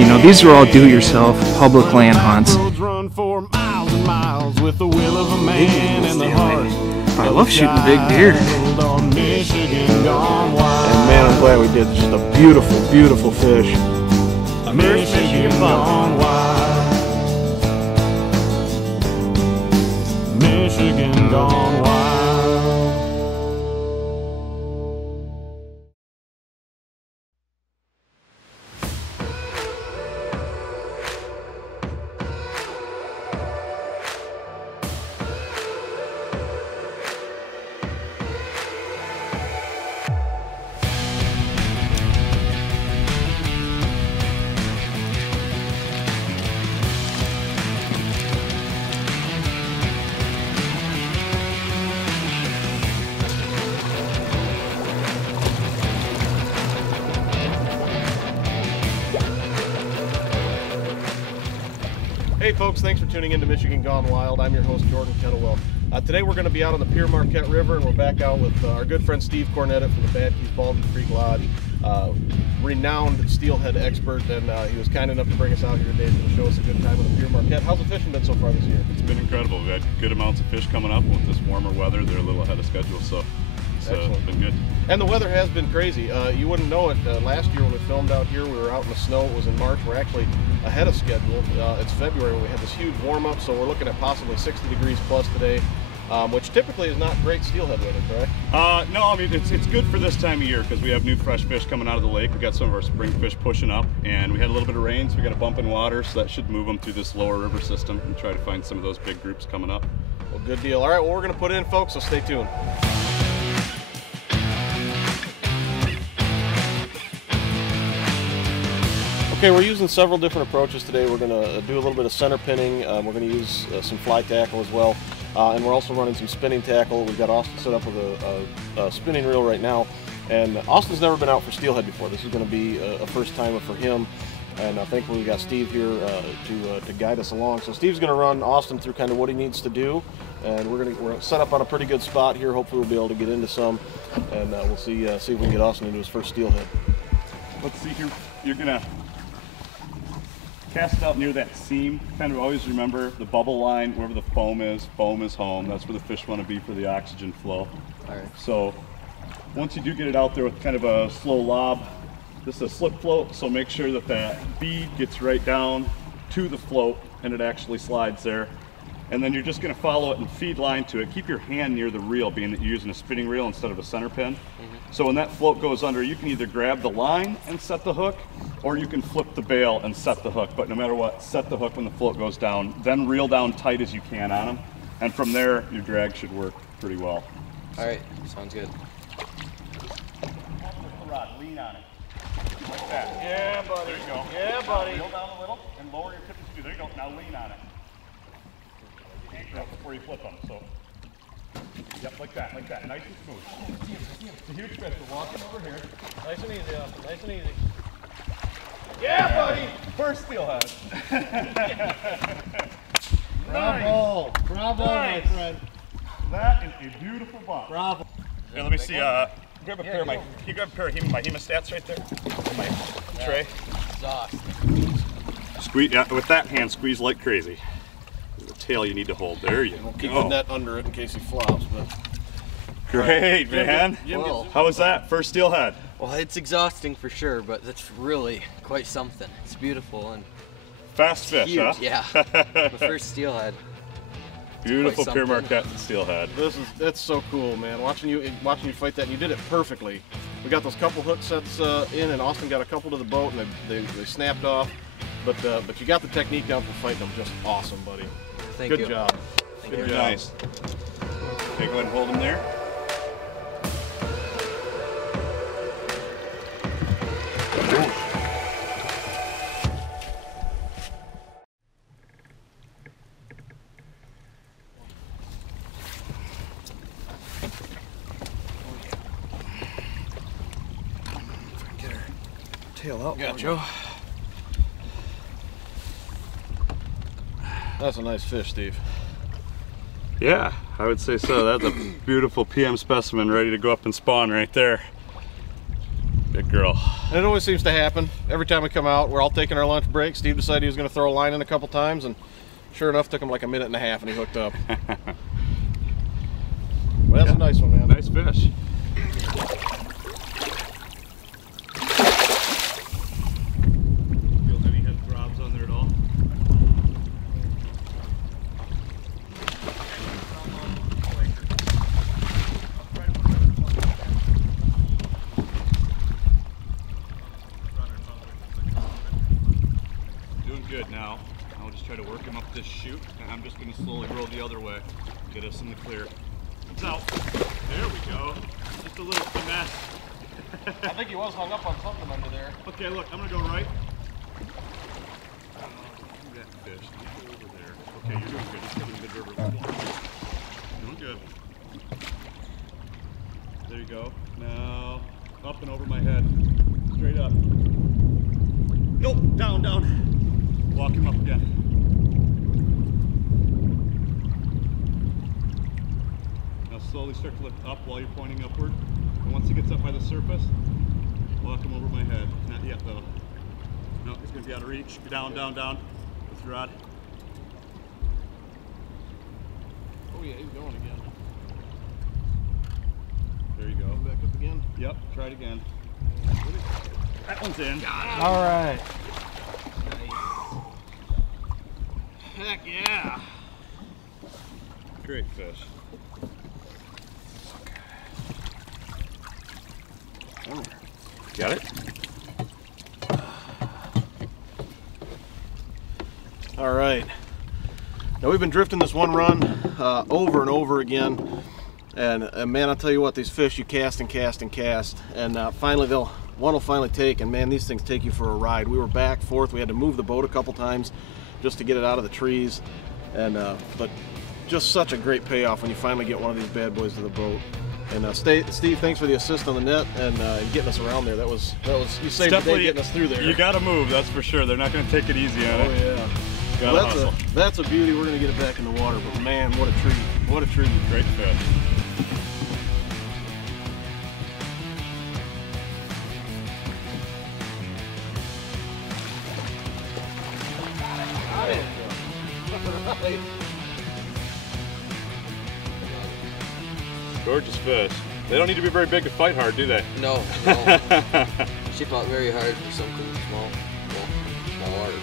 You know, these are all do-it-yourself public land hunts. Run for miles and miles with the will of a man and the heart. I love shooting big deer. And man, I'm glad we did. Just a beautiful, beautiful fish. Michigan gone wild. Michigan gone wild. Hey folks, thanks for tuning in to Michigan Gone Wild. I'm your host, Jordan Kettlewell. Today we're going to be out on the Pere Marquette River, and we're back out with our good friend Steve Cornetet from the Bad Keys Baldwin Creek Lodge. Renowned steelhead expert, and he was kind enough to bring us out here today to show us a good time on the Pere Marquette. How's the fishing been so far this year? It's been incredible. We've had good amounts of fish coming up. With this warmer weather, they're a little ahead of schedule, so it's been good. And the weather has been crazy. You wouldn't know it. Last year when we filmed out here, we were out in the snow. It was in March. We're actually ahead of schedule. It's February when we had this huge warm-up, so we're looking at possibly 60 degrees plus today, which typically is not great steelhead weather, correct? No, I mean, it's good for this time of year because we have new fresh fish coming out of the lake. We've got some of our spring fish pushing up, and we had a little bit of rain, so we got a bump in water, so that should move them through this lower river system and try to find some of those big groups coming up. Well, good deal. All right, well, we're going to put in, folks, so stay tuned. Okay, we're using several different approaches today. We're going to do a little bit of center pinning. We're going to use some fly tackle as well. And we're also running some spinning tackle. We've got Austin set up with a spinning reel right now. And Austin's never been out for steelhead before. This is going to be a first timer for him. And I think we've got Steve here to guide us along. So Steve's going to run Austin through kind of what he needs to do. And we're set up on a pretty good spot here. Hopefully we'll be able to get into some. And we'll see if we can get Austin into his first steelhead. Let's see here. You're going to cast it out near that seam. Kind of always remember the bubble line, wherever the foam is home. That's where the fish want to be for the oxygen flow. All right. So once you do get it out there with kind of a slow lob, this is a slip float, so make sure that that bead gets right down to the float and it actually slides there. And then you're just going to follow it and feed line to it. Keep your hand near the reel, being that you're using a spinning reel instead of a center pin. So when that float goes under, you can either grab the line and set the hook, or you can flip the bail and set the hook. But no matter what, set the hook when the float goes down, then reel down tight as you can on them. And from there, your drag should work pretty well. All right, sounds good. Rod, lean on it. Like that. Yeah, buddy. There you go. Yeah, buddy. Reel down a little and lower your tip as you do. There you go. Now lean on it. Anchor up before you flip them. So, yep, like that, nice and smooth. It's a huge fish. We're walking over here. Nice and easy, Austin. Nice and easy. Yeah, buddy. First steelhead. Bravo! Bravo, Nice. my friend. That is a beautiful buck. Bravo. Here, let me see. Grab a pair of my. Can you grab a pair of my hemostats right there? In my tray. Squeeze. Yeah, with that hand, squeeze like crazy. The tail you need to hold. There you go. Keep the net under it in case he flops. But great, man. How was that? First steelhead. Well, it's exhausting for sure, but that's really quite something. It's beautiful and fast fish, huge. huh? Yeah, the first steelhead. Beautiful quite Pere something. Marquette and steelhead. that's so cool, man. Watching you fight that, and you did it perfectly. We got those couple hook sets in, and Austin got a couple to the boat, and they snapped off. But you got the technique down for fighting them just awesome, buddy. Thank you. Good job. Good job. Nice. Okay, go ahead and hold them there. Get her tail out. Yeah, Joe. That's a nice fish, Steve. Yeah, I would say so. That's a beautiful PM specimen ready to go up and spawn right there. Good girl. And it always seems to happen. Every time we come out, we're all taking our lunch break. Steve decided he was going to throw a line in a couple times, and sure enough, took him like a minute and a half, and he hooked up. Well, that's a nice one, man. Nice fish. Feel any head throbs on there at all? Doing good now. I'll just try to work him up this chute, and I'm just going to slowly roll the other way, get us in the clear. It's out. There we go. Just a little finesse. I think he was hung up on something under there. Okay, look, I'm gonna go right. That fish. Go over there. Okay, you're doing good. It's coming mid-river. Doing good. There you go. Now, up and over my head. Straight up. Nope, down, down. Walk him up again. Slowly start to lift up while you're pointing upward. And once he gets up by the surface, walk him over my head. Not yet though. No, he's gonna be out of reach. Down, down, down with your rod. Oh yeah, he's going again. There you go. Back up again. Yep, try it again. That one's in. All right. Heck yeah. Great fish. Got it? All right. Now we've been drifting this one run over and over again, and man, I'll tell you what, these fish you cast and cast and cast, and finally one will finally take, and man, these things take you for a ride. We were back, forth, we had to move the boat a couple times just to get it out of the trees, and but just such a great payoff when you finally get one of these bad boys to the boat. And Steve, thanks for the assist on the net and getting us around there. That was you saved the day getting us through there. You got to move, that's for sure. They're not going to take it easy on it. Oh yeah. Well, that's a beauty. We're going to get it back in the water, but man, what a treat! What a treat! Great fish. Gorgeous fish. They don't need to be very big to fight hard, do they? No, no. She fought very hard for something small water.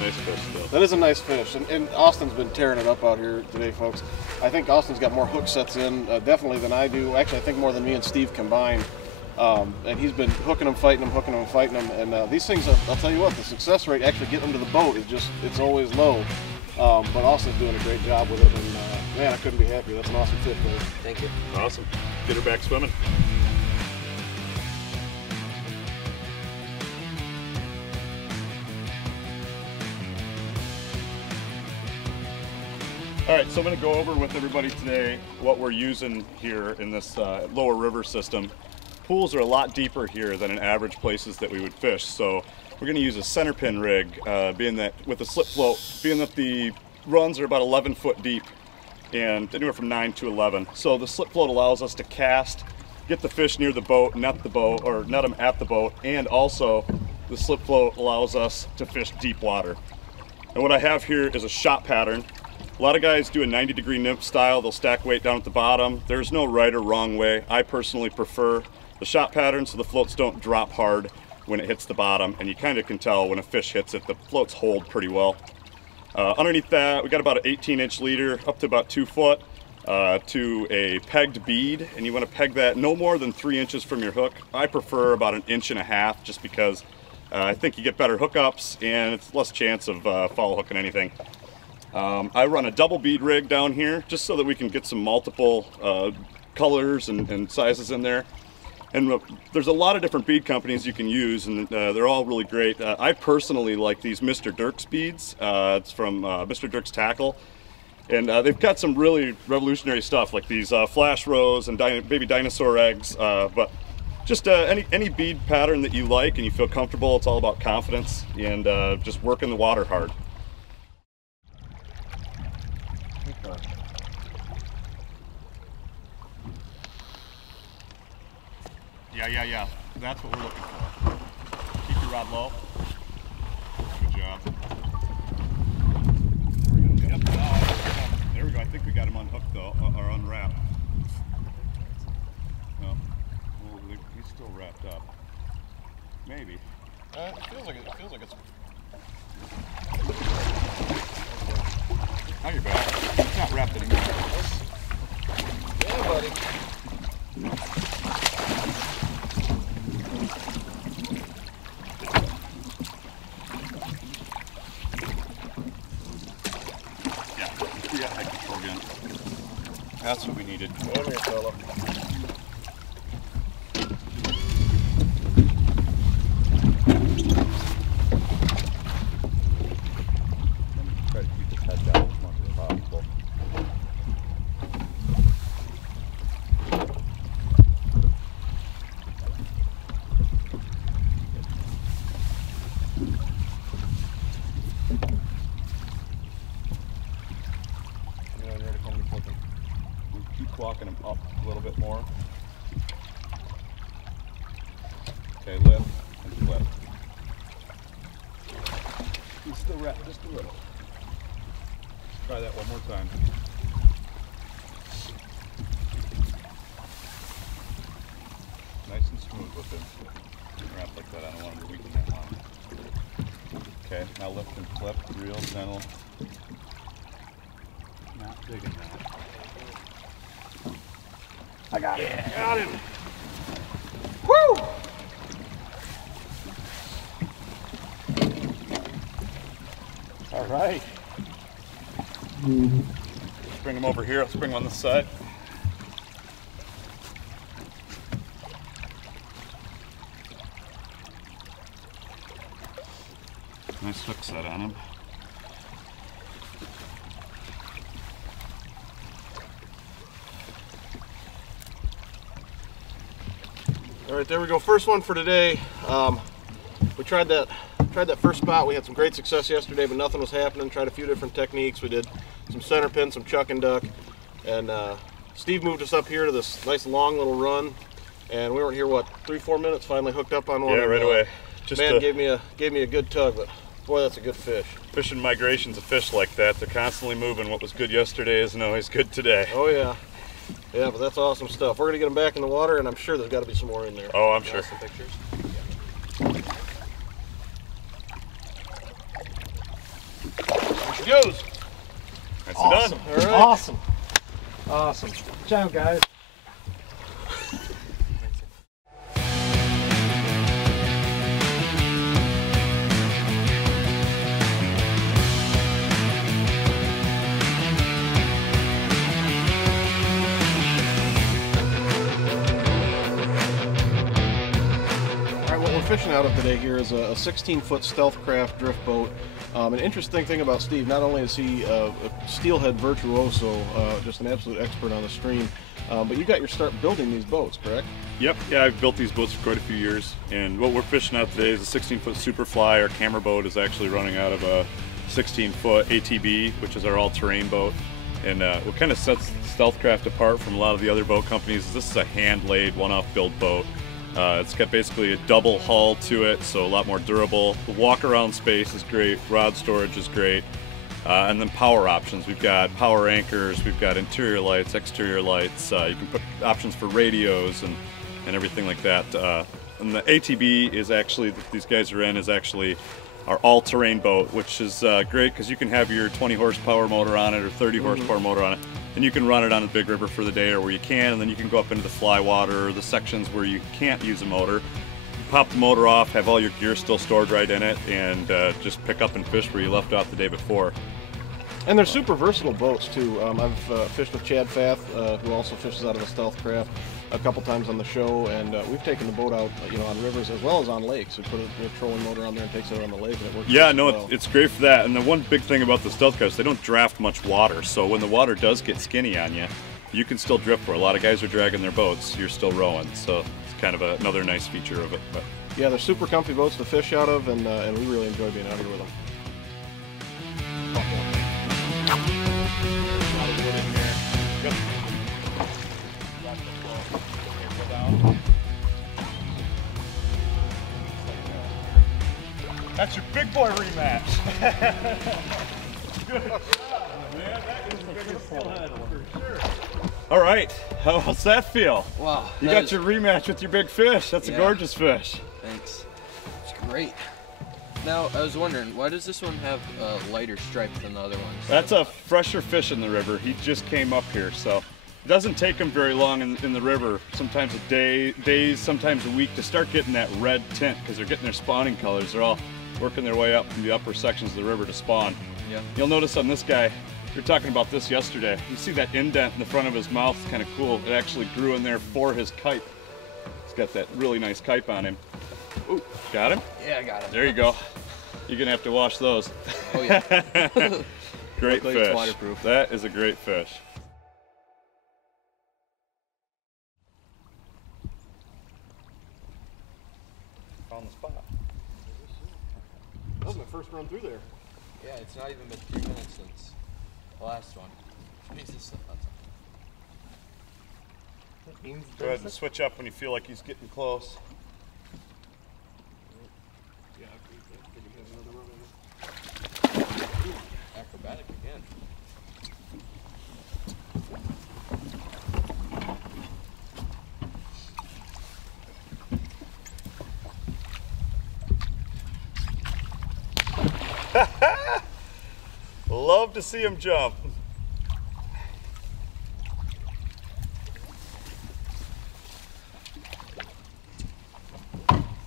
Nice fish still. That is a nice fish, and Austin's been tearing it up out here today, folks. I think Austin's got more hook sets in, definitely, than I do. Actually, I think more than me and Steve combined. And he's been hooking them, fighting them, hooking them, fighting them. And these things, I'll tell you what, the success rate actually getting them to the boat is it's always low. But Austin's doing a great job with it, and man, I couldn't be happier. That's an awesome fish, man. Thank you. Awesome. Get her back swimming. All right, so I'm going to go over with everybody today what we're using here in this lower river system. Pools are a lot deeper here than in average places that we would fish, so we're going to use a center pin rig, being that with a slip float, being that the runs are about 11 foot deep and anywhere from 9 to 11. So the slip float allows us to cast, get the fish near the boat, net them at the boat, and also the slip float allows us to fish deep water. And what I have here is a shot pattern. A lot of guys do a 90-degree nymph style. They'll stack weight down at the bottom. There's no right or wrong way. I personally prefer the shot pattern so the floats don't drop hard when it hits the bottom, and you kind of can tell when a fish hits it, the floats hold pretty well. Underneath that, we got about an 18-inch leader up to about 2 foot to a pegged bead, and you want to peg that no more than 3 inches from your hook. I prefer about 1.5 inches just because I think you get better hookups and it's less chance of follow hooking anything. I run a double bead rig down here just so that we can get some multiple colors and sizes in there. And there's a lot of different bead companies you can use, and they're all really great. I personally like these Mr. Dirks beads. It's from Mr. Dirks Tackle. And they've got some really revolutionary stuff like these flash rows and baby dinosaur eggs. But just any bead pattern that you like and you feel comfortable, it's all about confidence and just working the water hard. Yeah. That's what we're looking for. Keep your rod low. Good job. Yep. There we go. I think we got him unhooked though, or unwrapped. No. Well, he's still wrapped up. Maybe. It feels like it's. Now you're back. It's not wrapped anymore. Yeah, buddy. Yeah, we got head control again. That's what we needed. Come here, fella. Try to keep his head down as much as possible. Keep walking him up a little bit more. Okay, lift and flip. He's still wrapped just a little. Try that one more time. Nice and smooth with him. Wrap like that. I don't want him to weaken that line. Okay, now lift and flip. Real gentle. Not big enough. I got him. Got him. Woo! All right. Let's bring him over here. Let's bring him on this side. Nice hook set on him. All right, there we go. First one for today. We tried that first spot. We had some great success yesterday, but nothing was happening. Tried a few different techniques. We did some center pin, some chuck and duck, and Steve moved us up here to this nice long little run. And we weren't here, what, 3-4 minutes? Finally hooked up on one. Yeah, right away. Just man gave me a good tug, but boy, that's a good fish. Fishing migrations of fish like that, they're constantly moving. What was good yesterday isn't always good today. Oh yeah. Yeah, but that's awesome stuff. We're going to get them back in the water, and I'm sure there's got to be some more in there. Oh, I'm sure. Some pictures. There she goes. That's Awesome. done. All right. Awesome. Awesome. Good job, guys. Fishing out of today here is a 16-foot Stealthcraft drift boat. An interesting thing about Steve, not only is he a steelhead virtuoso, just an absolute expert on the stream, but you got your start building these boats, correct? Yep, yeah, I've built these boats for quite a few years, and what we're fishing out today is a 16-foot Superfly. Our camera boat is actually running out of a 16-foot ATB, which is our all-terrain boat. And what kind of sets Stealthcraft apart from a lot of the other boat companies is this is a hand-laid, one-off build boat. It's got basically a double hull to it, so a lot more durable. The walk-around space is great, rod storage is great, and then power options. We've got power anchors, we've got interior lights, exterior lights. You can put options for radios and everything like that. And the ATB is actually, that these guys are in, is actually our all-terrain boat, which is great because you can have your 20 horsepower motor on it or 30 horsepower motor on it, and you can run it on the big river for the day or where you can, and then you can go up into the fly water or the sections where you can't use a motor. You pop the motor off, have all your gear still stored right in it, and just pick up and fish where you left off the day before. And they're super versatile boats too. I've fished with Chad Fath, who also fishes out of a Stealthcraft, a couple times on the show, and we've taken the boat out, on rivers as well as on lakes. We put a trolling motor on there and takes it on the lake, and it works. Yeah, no, well. it's great for that. And the one big thing about the Stealthcraft is they don't draft much water, so when the water does get skinny on you, you can still drift for it. A lot of guys are dragging their boats, you're still rowing, so it's kind of another nice feature of it. But yeah, they're super comfy boats to fish out of, and we really enjoy being out here with them. a lot of wood in here. Yep. That's your big boy rematch. Good job, man. That is the biggest steelhead for sure. All right, how's that feel? Wow. You got your rematch with your big fish. That's a gorgeous fish. Thanks. It's great. Now, I was wondering, why does this one have a lighter stripe than the other ones? That's a fresher fish in the river. He just came up here, so it doesn't take him very long in the river. Sometimes a day, days, sometimes a week to start getting that red tint because they're getting their spawning colors. They're all working their way up from the upper sections of the river to spawn. Yeah. You'll notice on this guy, we were talking about this yesterday. You see that indent in the front of his mouth? It's kind of cool. It actually grew in there for his kite. He's got that really nice kite on him. Ooh, got him? Yeah, I got it. There you go. You're gonna have to wash those. Oh yeah. Great Luckily fish. it's waterproof. That is a great fish. On the spot. That was my first run through there. Yeah, it's not even been 3 minutes since the last one. Which means this stuff Go ahead and switch up when you feel like he's getting close. acrobatic again. Love to see him jump.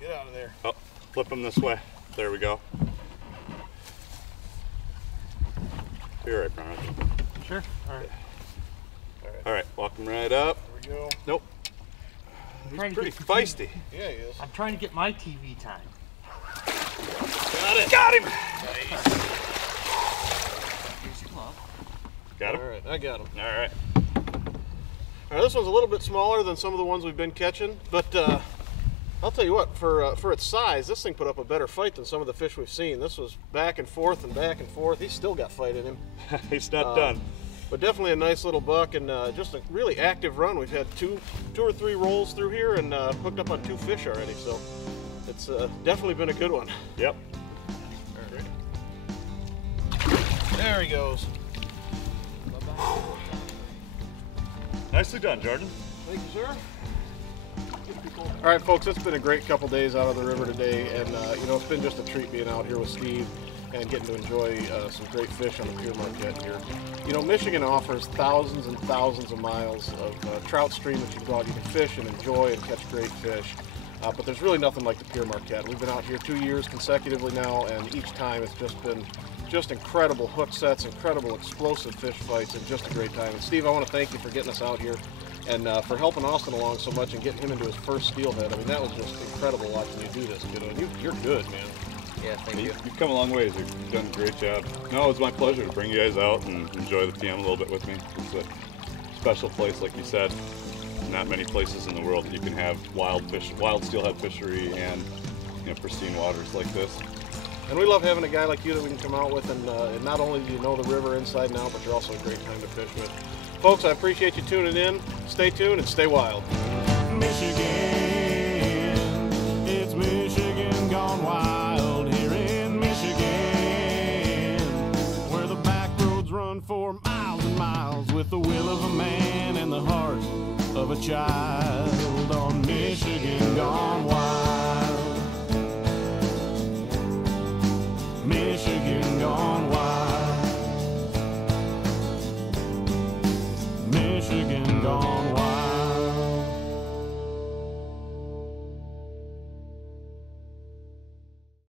Get out of there. Oh, flip him this way. There we go. You're right, Brian. Sure. All right. All right, walk him right up. There we go. Nope. He's pretty feisty. Yeah, he is. I'm trying to get my TV time. Got it. Got him. Here's your glove. Got him? All right, I got him. All right. All right, this one's a little bit smaller than some of the ones we've been catching, but I'll tell you what, for its size, this thing put up a better fight than some of the fish we've seen. This was back and forth and back and forth. He's still got fight in him. He's not done. But definitely a nice little buck, and just a really active run. We've had two or three rolls through here and hooked up on 2 fish already, so it's definitely been a good one. Yep. There he goes. Nicely done, Jordan. Thank you, sir. All right, folks, it's been a great couple days out of the river today, and you know, it's been just a treat being out here with Steve and getting to enjoy some great fish on the Pere Marquette here. You know, Michigan offers thousands and thousands of miles of trout stream that you can go out, you can fish and enjoy and catch great fish. But there's really nothing like the Pere Marquette. We've been out here 2 years consecutively now, and each time it's just been incredible hook sets, incredible explosive fish fights, and just a great time. And Steve, I want to thank you for getting us out here and for helping Austin along so much and getting him into his first steelhead. I mean, that was just incredible watching you do this, kiddo. And you're good, man. Yeah, thank you. You've come a long ways. You've done a great job. No, it's my pleasure to bring you guys out and enjoy the PM a little bit with me. It's a special place, like you said. Not many places in the world that you can have wild steelhead fishery and, you know, pristine waters like this. And we love having a guy like you that we can come out with, and not only do you know the river inside and out, but you're also a great time to fish with. Folks, I appreciate you tuning in. Stay tuned and stay wild. Michigan, it's Michigan gone wild here in Michigan, where the back roads run for miles and miles with the will of a man and the heart of a child on Michigan gone wild. Michigan.